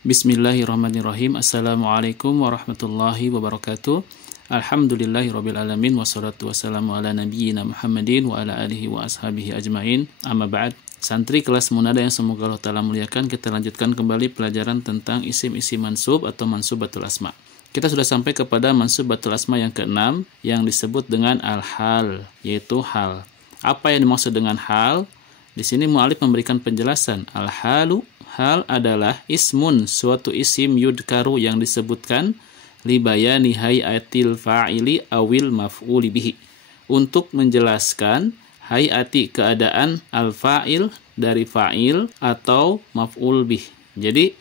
Bismillahirrahmanirrahim. Assalamualaikum warahmatullahi wabarakatuh. Alhamdulillahirabbil alamin wassalatu wassalamu ala nabiyyina Muhammadin wa ala alihi wa ashabihi ajmain. Amma ba'd. Santri kelas Munada yang semoga Allah Ta'ala muliakan, kita lanjutkan kembali pelajaran tentang isim-isim mansub atau mansubatul asma. Kita sudah sampai kepada mansubatul asma yang ke-6 yang disebut dengan al-hal, yaitu hal. Apa yang dimaksud dengan hal? Di sini mu'alif memberikan penjelasan. Al-halu, hal adalah ismun, suatu isim yudkaru yang disebutkan libayani hayatil fa'ili awil maf'uli bihi, untuk menjelaskan hayati, keadaan al-fa'il dari fa'il atau maf'ul bih. Jadi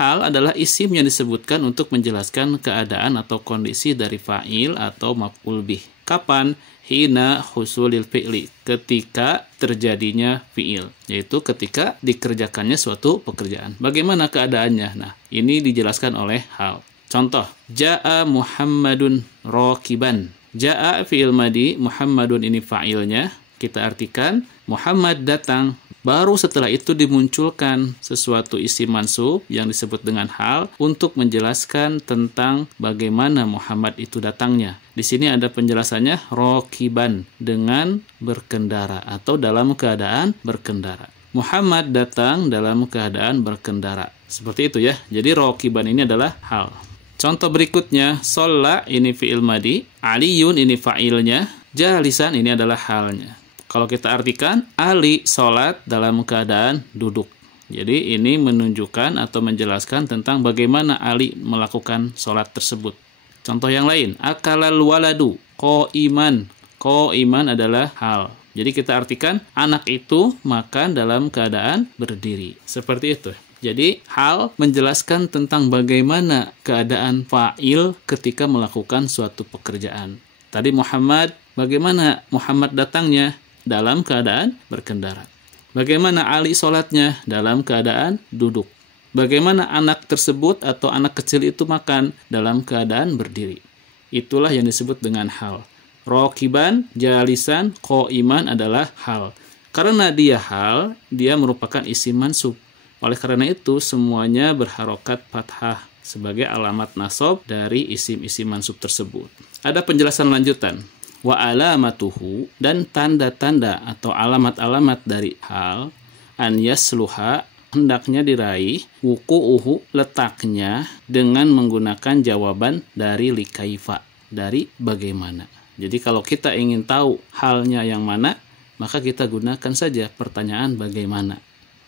hal adalah isim yang disebutkan untuk menjelaskan keadaan atau kondisi dari fa'il atau maf'ul bih. Kapan? Hina husulil fi'li, ketika terjadinya fi'il, yaitu ketika dikerjakannya suatu pekerjaan. Bagaimana keadaannya? Nah, ini dijelaskan oleh hal. Contoh, Ja'a Muhammadun rakiban. Ja'a fi'il madi, Muhammadun ini fa'ilnya. Kita artikan, Muhammad datang. Baru setelah itu dimunculkan sesuatu isim mansub yang disebut dengan hal untuk menjelaskan tentang bagaimana Muhammad itu datangnya. Di sini ada penjelasannya, rakiban, dengan berkendara atau dalam keadaan berkendara. Muhammad datang dalam keadaan berkendara. Seperti itu ya. Jadi rakiban ini adalah hal. Contoh berikutnya, sholla ini fi'il madi, aliyun ini fa'ilnya, jalisan ini adalah halnya. Kalau kita artikan, Ali sholat dalam keadaan duduk. Jadi ini menunjukkan atau menjelaskan tentang bagaimana Ali melakukan sholat tersebut. Contoh yang lain, akalal waladu qa'iman. Qa'iman adalah hal. Jadi kita artikan, anak itu makan dalam keadaan berdiri. Seperti itu. Jadi hal menjelaskan tentang bagaimana keadaan fa'il ketika melakukan suatu pekerjaan. Tadi Muhammad, bagaimana Muhammad datangnya? Dalam keadaan berkendara. Bagaimana Ali sholatnya? Dalam keadaan duduk. Bagaimana anak tersebut atau anak kecil itu makan? Dalam keadaan berdiri. Itulah yang disebut dengan hal. Rakiban, jalisan, qa'iman adalah hal. Karena dia hal, dia merupakan isim mansub. Oleh karena itu, semuanya berharokat fathah sebagai alamat nasab dari isim-isim mansub tersebut. Ada penjelasan lanjutan. Wa alamatuhu, dan tanda-tanda atau alamat-alamat dari hal, an yasluha, hendaknya diraih, wuku'uhu, letaknya, dengan menggunakan jawaban dari likaifa, dari bagaimana. Jadi kalau kita ingin tahu halnya yang mana, maka kita gunakan saja pertanyaan bagaimana.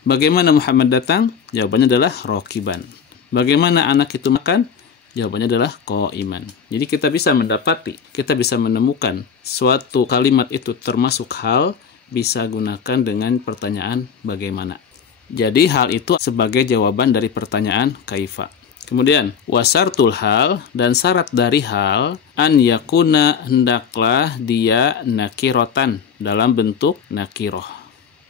Bagaimana Muhammad datang? Jawabannya adalah rakiban. Bagaimana anak itu makan? Jawabannya adalah qa'iman. Jadi kita bisa mendapati, kita bisa menemukan suatu kalimat itu termasuk hal, bisa gunakan dengan pertanyaan bagaimana. Jadi hal itu sebagai jawaban dari pertanyaan kaifa. Kemudian wasartul hal, dan syarat dari hal, an yakuna, hendaklah dia nakirotan, dalam bentuk nakiroh.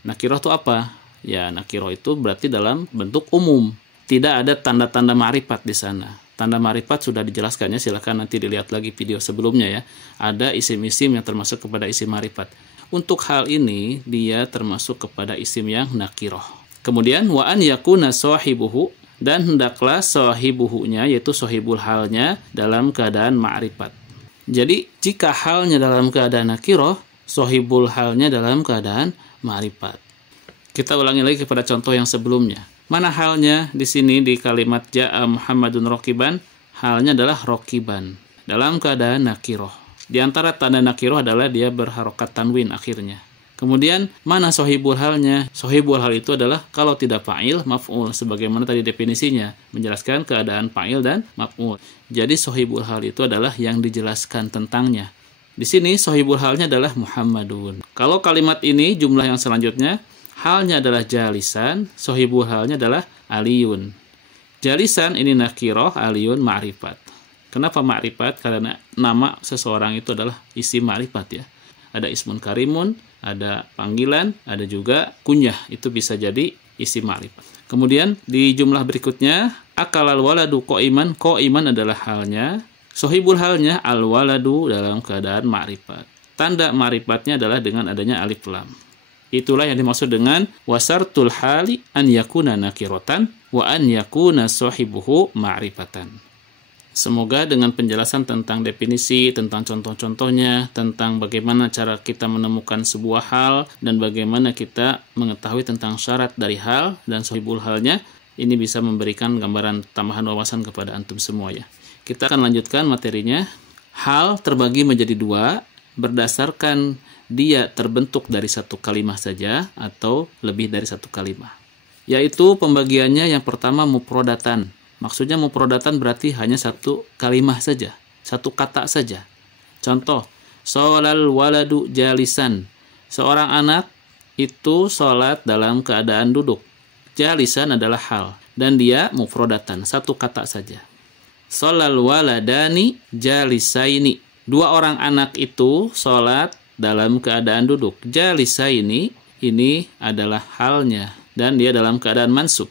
Nakiroh itu apa? Ya, nakiroh itu berarti dalam bentuk umum. Tidak ada tanda-tanda ma'rifat di sana. Tanda ma'rifat sudah dijelaskannya, silakan nanti dilihat lagi video sebelumnya ya. Ada isim-isim yang termasuk kepada isim ma'rifat. Untuk hal ini dia termasuk kepada isim yang nakiroh. Kemudian wa an yakuna sahibuhu, dan hendaklah sahibuhunya, yaitu sahibul halnya, dalam keadaan ma'rifat. Jadi jika halnya dalam keadaan nakiroh, sahibul halnya dalam keadaan ma'rifat. Kita ulangi lagi kepada contoh yang sebelumnya. Mana halnya di sini di kalimat Ja'a Muhammadun rakiban? Halnya adalah rakiban dalam keadaan nakiroh. Di antara tanda nakiroh adalah dia berharokat tanwin akhirnya. Kemudian mana sohibul halnya? Sohibul hal itu adalah kalau tidak fa'il, maf'ul. Sebagaimana tadi definisinya, menjelaskan keadaan fa'il dan maf'ul. Jadi sohibul hal itu adalah yang dijelaskan tentangnya. Di sini sohibul halnya adalah Muhammadun. Kalau kalimat ini jumlah yang selanjutnya, halnya adalah jalisan, sohibul halnya adalah aliyun. Jalisan ini nakiroh, aliyun ma'rifat. Kenapa ma'rifat? Karena nama seseorang itu adalah isim ma'rifat ya. Ada ismun karimun, ada panggilan, ada juga kunyah. Itu bisa jadi isim ma'rifat. Kemudian di jumlah berikutnya, akalal waladu qa'iman, qa'iman adalah halnya. Sohibul halnya al-waladu dalam keadaan ma'rifat. Tanda ma'rifatnya adalah dengan adanya alif lam. Itulah yang dimaksud dengan wasartul hali an yakuna nakiratan wa an yakuna sahibuhu ma'rifatan. Semoga dengan penjelasan tentang definisi, tentang contoh-contohnya, tentang bagaimana cara kita menemukan sebuah hal, dan bagaimana kita mengetahui tentang syarat dari hal dan sahibul halnya, ini bisa memberikan gambaran tambahan wawasan kepada antum semua ya. Kita akan lanjutkan materinya. Hal terbagi menjadi dua, berdasarkan dia terbentuk dari satu kalimat saja atau lebih dari satu kalimat. Yaitu pembagiannya yang pertama mufrodatan. Maksudnya mufrodatan berarti hanya satu kalimat saja, satu kata saja. Contoh, sholal waladu jalisan. Seorang anak itu sholat dalam keadaan duduk. Jalisan adalah hal dan dia mufrodatan, satu kata saja. Sholal waladani jalisaini. Dua orang anak itu sholat dalam keadaan duduk. Jalisaini ini adalah halnya dan dia dalam keadaan mansub.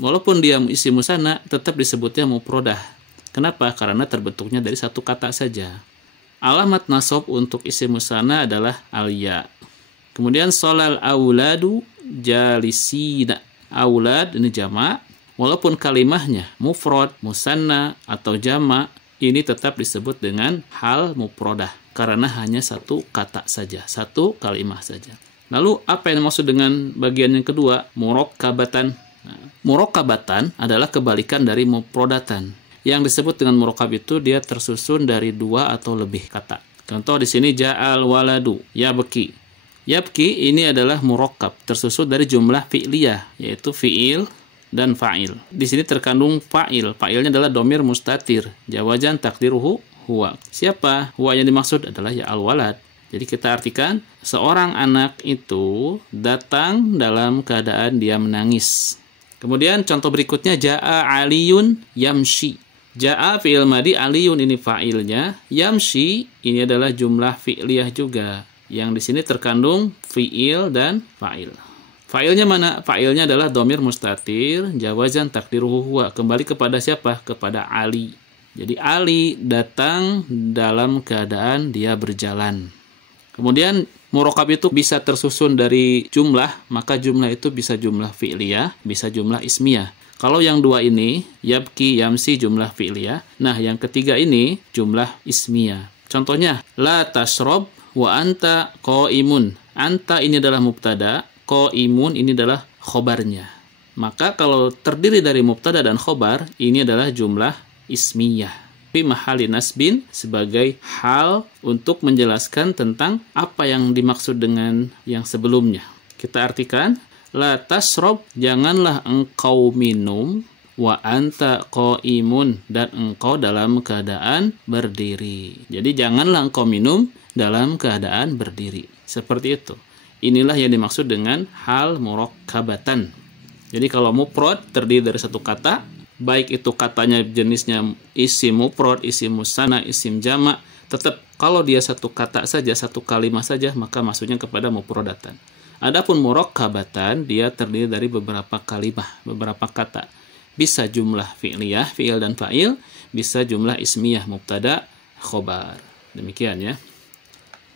Walaupun dia isim musanna, tetap disebutnya mufrodah. Kenapa? Karena terbentuknya dari satu kata saja. Alamat nasab untuk isim musanna adalah al-ya. Kemudian sholal auladu jalisina. Aulad ini jamak. Walaupun kalimahnya mufrad, musanna atau jamak, ini tetap disebut dengan hal mufrodah. Karena hanya satu kata saja, satu kalimat saja. Lalu apa yang dimaksud dengan bagian yang kedua? Murakkabatan. Nah, murakkabatan adalah kebalikan dari mufrodatan. Yang disebut dengan murakkab itu dia tersusun dari dua atau lebih kata. Contoh di sini ja'al waladu yabki. Yabki ini adalah murakkab, tersusun dari jumlah fi'liyah, yaitu fi'il dan fa'il. Di sini terkandung fa'il. Fa'ilnya adalah domir mustatir. Jawazan takdiruhu huwa. Siapa? Huwa yang dimaksud adalah ya al-walad. Jadi kita artikan seorang anak itu datang dalam keadaan dia menangis. Kemudian contoh berikutnya ja'a aliyun yamshi. Ja'a fi'il madi, aliyun ini fa'ilnya, yamshi ini adalah jumlah fi'liyah juga. Yang di sini terkandung fi'il dan fa'il. Fa'ilnya mana? Fa'ilnya adalah domir mustatir, jawazan takdiruhu huwa. Kembali kepada siapa? Kepada Ali. Jadi Ali datang dalam keadaan dia berjalan. Kemudian murakkab itu bisa tersusun dari jumlah, maka jumlah itu bisa jumlah fi'liyah, bisa jumlah ismiyah. Kalau yang dua ini, yabki, yamsi, jumlah fi'liyah. Nah, yang ketiga ini jumlah ismiyah. Contohnya, la tasrob wa anta qaimun. Anta ini adalah mubtada, qaimun ini adalah khobarnya. Maka kalau terdiri dari mubtada dan khobar, ini adalah jumlah ismiyah. Fi mahali nasbin sebagai hal untuk menjelaskan tentang apa yang dimaksud dengan yang sebelumnya. Kita artikan, la tasrob, janganlah engkau minum, wa anta qaimun, dan engkau dalam keadaan berdiri. Jadi janganlah engkau minum dalam keadaan berdiri. Seperti itu. Inilah yang dimaksud dengan hal murakkabatan. Jadi kalau mufrad terdiri dari satu kata, baik itu katanya jenisnya isim mufrad, isim musanna, isim jamak, tetap kalau dia satu kata saja, satu kalimat saja, maka maksudnya kepada mufradatan. Adapun murakkabatan, dia terdiri dari beberapa kalimat, beberapa kata. Bisa jumlah fi'liyah, fi'il dan fa'il, bisa jumlah ismiyah, mubtada, khobar. Demikian ya.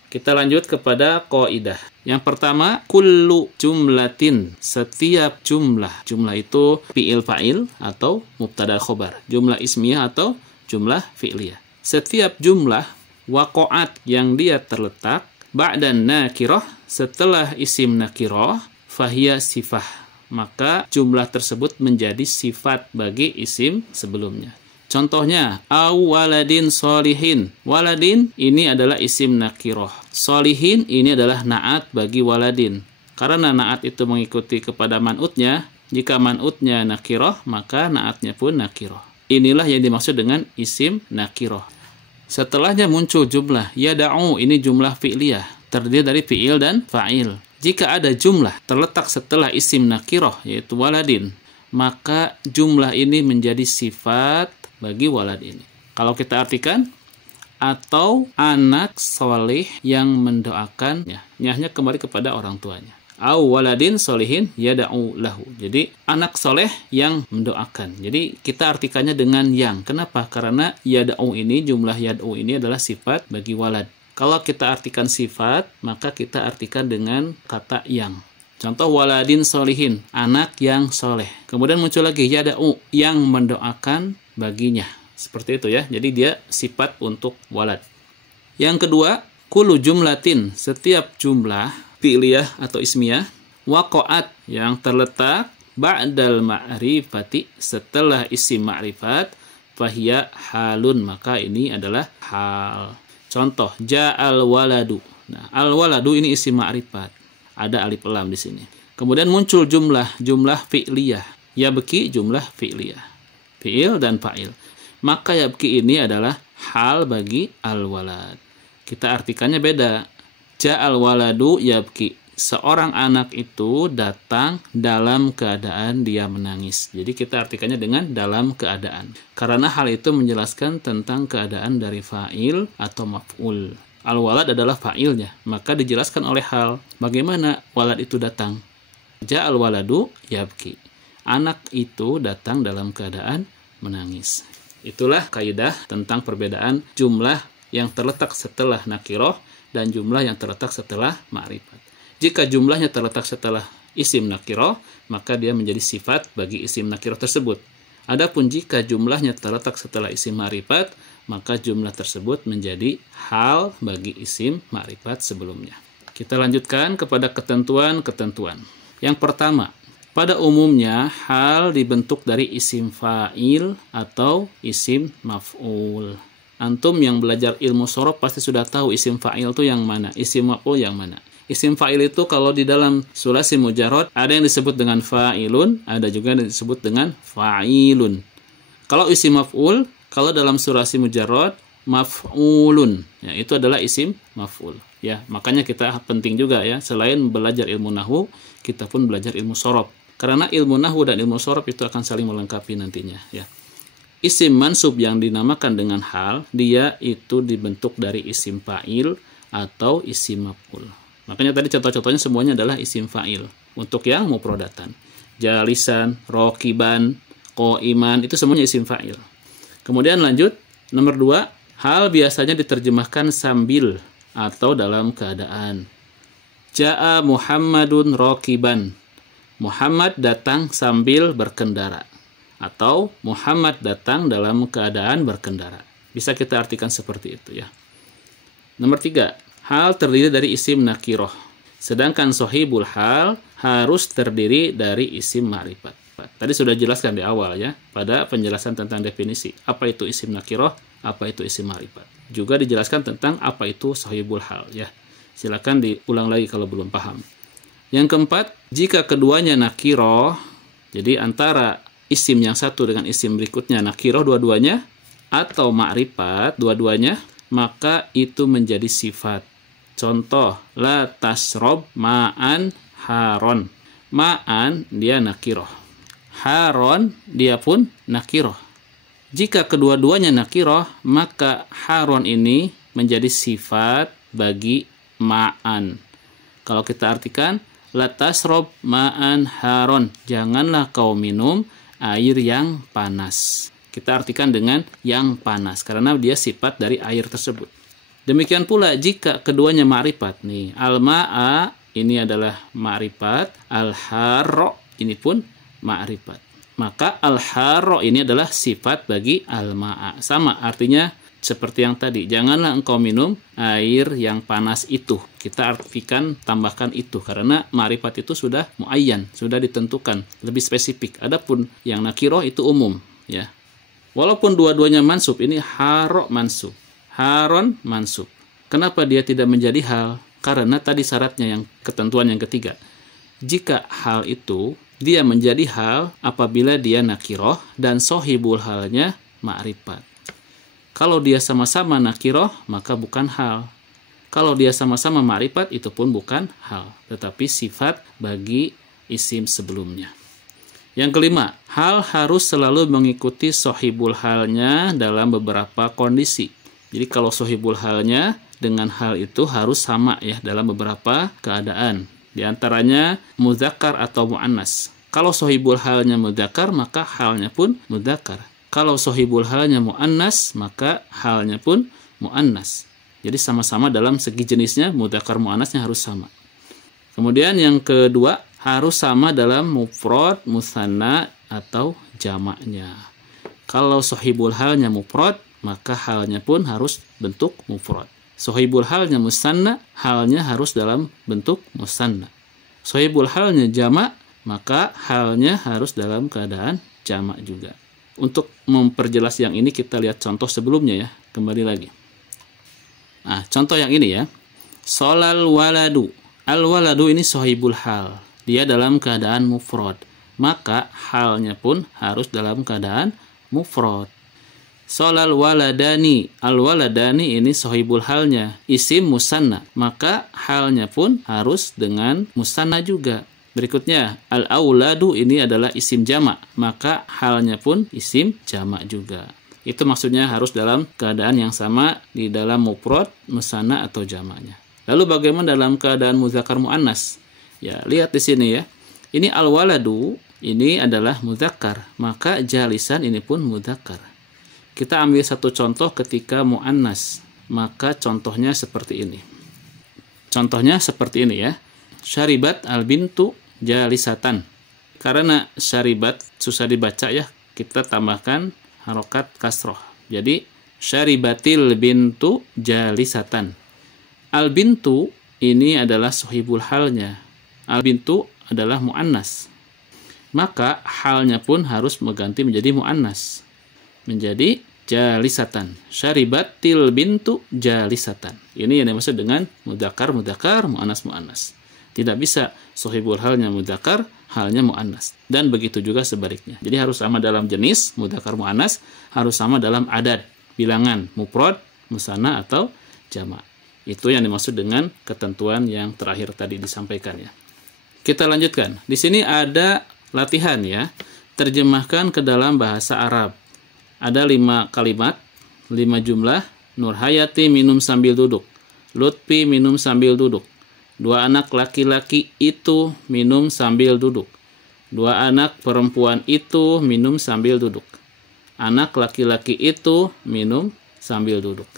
Kita lanjut kepada qaidah. Yang pertama, kullu jumlatin, setiap jumlah. Jumlah itu fi'il fa'il atau mubtada khobar. Jumlah ismiyah atau jumlah fi'liyah. Setiap jumlah waqa'at yang dia terletak ba'dan nakirah, setelah isim nakirah, fahiya sifah. Maka jumlah tersebut menjadi sifat bagi isim sebelumnya. Contohnya, au waladin solihin. Waladin ini adalah isim nakirah. Solihin ini adalah na'at bagi waladin. Karena na'at itu mengikuti kepada man'utnya, jika man'utnya nakirah, maka na'atnya pun nakirah. Inilah yang dimaksud dengan isim nakirah. Setelahnya muncul jumlah yada'u, ini jumlah fi'liyah, terdiri dari fi'il dan fa'il. Jika ada jumlah terletak setelah isim nakirah, yaitu waladin, maka jumlah ini menjadi sifat bagi walad ini. Kalau kita artikan, atau anak soleh yang mendoakan, ya, nyahnya kembali kepada orang tuanya. Au waladin solihin yada'u lahu. Jadi anak soleh yang mendoakan. Jadi kita artikannya dengan yang. Kenapa? Karena yada'u ini, jumlah yada'u ini adalah sifat bagi walad. Kalau kita artikan sifat, maka kita artikan dengan kata yang. Contoh waladin solihin, anak yang soleh. Kemudian muncul lagi yada'u, yang mendoakan baginya. Seperti itu ya. Jadi dia sifat untuk walad. Yang kedua, kullu jumlatin, setiap jumlah fi'liyah atau ismiyah, waqa'at, yang terletak ba'dal ma'rifati, setelah isim ma'rifat, fahiya halun, maka ini adalah hal. Contoh, ja'al waladu. Nah, al waladu ini isim ma'rifat. Ada alif lam di sini. Kemudian muncul jumlah fi'liyah. Yabki jumlah fi'liyah. Fi'il dan fa'il. Maka yabki ini adalah hal bagi al walad. Kita artikannya beda. Ja'al waladu yabki. Seorang anak itu datang dalam keadaan dia menangis. Jadi kita artikannya dengan dalam keadaan. Karena hal itu menjelaskan tentang keadaan dari fa'il atau maf'ul. Al-walad adalah fa'ilnya. Maka dijelaskan oleh hal. Bagaimana walad itu datang? Ja'al waladu yabki. Anak itu datang dalam keadaan menangis. Itulah kaidah tentang perbedaan jumlah yang terletak setelah nakiroh dan jumlah yang terletak setelah ma'rifat. Jika jumlahnya terletak setelah isim nakiroh, maka dia menjadi sifat bagi isim nakiroh tersebut. Adapun jika jumlahnya terletak setelah isim ma'rifat, maka jumlah tersebut menjadi hal bagi isim ma'rifat sebelumnya. Kita lanjutkan kepada ketentuan-ketentuan. Yang pertama, pada umumnya hal dibentuk dari isim fa'il atau isim maf'ul. Antum yang belajar ilmu shorof pasti sudah tahu isim fa'il itu yang mana, isim maf'ul yang mana. Isim fa'il itu kalau di dalam sulasi mujarrad ada yang disebut dengan fa'ilun, ada juga yang disebut dengan fa'ilun. Kalau isim maf'ul, kalau dalam sulasi mujarrad maf'ulun, ya itu adalah isim maf'ul. Ya, makanya kita penting juga ya, selain belajar ilmu nahwu, kita pun belajar ilmu shorof. Karena ilmu nahwu dan ilmu shorof itu akan saling melengkapi nantinya, ya. Isim mansub yang dinamakan dengan hal, dia itu dibentuk dari isim fa'il atau isim maf'ul. Makanya tadi contoh-contohnya semuanya adalah isim fa'il. Untuk yang mufradatan. Jalisan, rokiban, qo'iman, itu semuanya isim fa'il. Kemudian lanjut, nomor 2, hal biasanya diterjemahkan sambil atau dalam keadaan. Ja'a Muhammadun rokiban. Muhammad datang sambil berkendara. Atau Muhammad datang dalam keadaan berkendara. Bisa kita artikan seperti itu ya. Nomor 3, hal terdiri dari isim nakiroh. Sedangkan sohibul hal harus terdiri dari isim ma'rifat. Tadi sudah jelaskan di awal ya, pada penjelasan tentang definisi. Apa itu isim nakiroh, apa itu isim ma'rifat. Juga dijelaskan tentang apa itu sohibul hal ya. Silakan diulang lagi kalau belum paham. Yang keempat, jika keduanya nakiroh, jadi antara isim yang satu dengan isim berikutnya nakiroh dua-duanya, atau ma'rifat dua-duanya, maka itu menjadi sifat. Contoh, la tasrob ma'an haron. Ma'an dia nakiroh. Haron dia pun nakiroh. Jika kedua-duanya nakiroh, maka haron ini menjadi sifat bagi ma'an. Kalau kita artikan, la tasrob ma'an haron. Janganlah kau minum air yang panas. Kita artikan dengan yang panas, karena dia sifat dari air tersebut. Demikian pula jika keduanya ma'rifat nih, al-ma'a ini adalah ma'rifat, al-harro ini pun ma'rifat. Maka al-harro ini adalah sifat bagi al-ma'a. Sama artinya seperti yang tadi, janganlah engkau minum air yang panas itu. Kita artikan tambahkan itu karena ma'rifat itu sudah muayyan, sudah ditentukan, lebih spesifik. Adapun yang nakiroh itu umum, ya. Walaupun dua-duanya mansub, ini harro mansub. Haron mansub. Kenapa dia tidak menjadi hal? Karena tadi syaratnya yang ketentuan yang ketiga. Jika hal itu dia menjadi hal apabila dia nakiroh dan sohibul halnya ma'rifat. Kalau dia sama-sama nakiroh maka bukan hal. Kalau dia sama-sama ma'rifat itu pun bukan hal, tetapi sifat bagi isim sebelumnya. Yang kelima, hal harus selalu mengikuti sohibul halnya dalam beberapa kondisi. Jadi kalau sohibul halnya dengan hal itu harus sama ya dalam beberapa keadaan. Di antaranya mudzakkar atau muannas. Kalau sohibul halnya mudzakkar maka halnya pun mudzakkar. Kalau sohibul halnya muannas maka halnya pun muannas. Jadi sama-sama dalam segi jenisnya, mudzakkar muannasnya harus sama. Kemudian yang kedua, harus sama dalam mufrad, musanna atau jamaknya. Kalau sohibul halnya mufrad, maka halnya pun harus bentuk mufrad. Sohibul halnya musanna, halnya harus dalam bentuk musanna. Sohibul halnya jamak, maka halnya harus dalam keadaan jamak juga. Untuk memperjelas yang ini kita lihat contoh sebelumnya ya, kembali lagi. Nah, contoh yang ini ya. Sholal waladu. Al-waladu ini sohibul hal. Dia dalam keadaan mufrad. Maka halnya pun harus dalam keadaan mufrad. Sholal waladani. Al-waladani ini sohibul halnya. Isim musanna. Maka halnya pun harus dengan musanna juga. Berikutnya, al-auladu ini adalah isim jamak. Maka halnya pun isim jamak juga. Itu maksudnya harus dalam keadaan yang sama di dalam mufrad, musanna atau jamaknya. Lalu bagaimana dalam keadaan mudzakkar muannas? Ya, lihat di sini ya. Ini al-waladu ini adalah mudzakkar, maka jalisan ini pun mudzakkar. Kita ambil satu contoh ketika muannas. Maka contohnya seperti ini. Contohnya seperti ini ya. Syaribat al-bintu jalisatan. Karena syaribat susah dibaca ya, kita tambahkan harokat kasroh. Jadi syaribatil bintu jalisatan. Al-bintu ini adalah sohibul halnya. Al-bintu adalah mu'annas. Maka halnya pun harus mengganti menjadi mu'annas. Menjadi jalisatan. Syaribatil bintu jalisatan. Ini yang dimaksud dengan mudzakkar, mu'annas. Tidak bisa sohibul halnya mudzakkar, halnya mu'annas. Dan begitu juga sebaliknya. Jadi harus sama dalam jenis, mudzakkar mu'annas, harus sama dalam adad, bilangan, mufrad, musanna atau jamak. Itu yang dimaksud dengan ketentuan yang terakhir tadi disampaikan ya. Kita lanjutkan. Di sini ada latihan ya. Terjemahkan ke dalam bahasa Arab. Ada 5 kalimat, 5 jumlah. Nurhayati minum sambil duduk. Lutfi minum sambil duduk. 2 anak laki-laki itu minum sambil duduk. 2 anak perempuan itu minum sambil duduk. Anak laki-laki itu minum sambil duduk.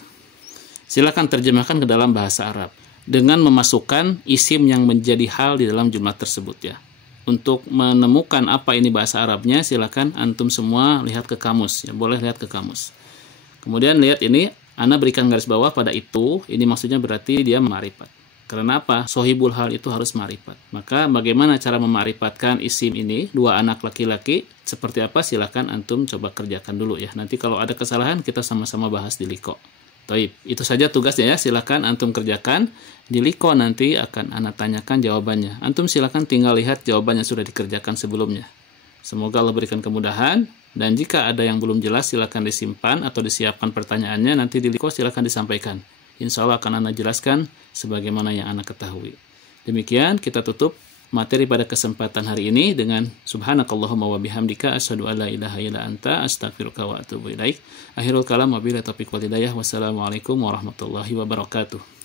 Silakan terjemahkan ke dalam bahasa Arab dengan memasukkan isim yang menjadi hal di dalam jumlah tersebut ya. Untuk menemukan apa ini bahasa Arabnya, silakan antum semua lihat ke kamus ya, boleh lihat ke kamus. Kemudian lihat ini, ana berikan garis bawah pada itu, ini maksudnya berarti dia ma'rifat. Karena apa? Sohibul hal itu harus ma'rifat. Maka bagaimana cara mema'rifatkan isim ini, 2 anak laki-laki, seperti apa? Silakan antum coba kerjakan dulu ya. Nanti kalau ada kesalahan kita sama-sama bahas di liko. Taib, itu saja tugasnya ya. Silakan antum kerjakan. Di liko nanti akan ana tanyakan jawabannya. Antum silakan tinggal lihat jawabannya sudah dikerjakan sebelumnya. Semoga Allah berikan kemudahan. Dan jika ada yang belum jelas silakan disimpan atau disiapkan pertanyaannya. Nanti di liko silakan disampaikan. Insya Allah akan ana jelaskan sebagaimana yang ana ketahui. Demikian kita tutup materi pada kesempatan hari ini dengan subhanakallahumma wa bihamdika asyhadu an la ilaha illa anta astaghfiruka wa atubu ilaik. Akhirul kalam wabillahi taufiq wal hidayah. Wassalamualaikum warahmatullahi wabarakatuh.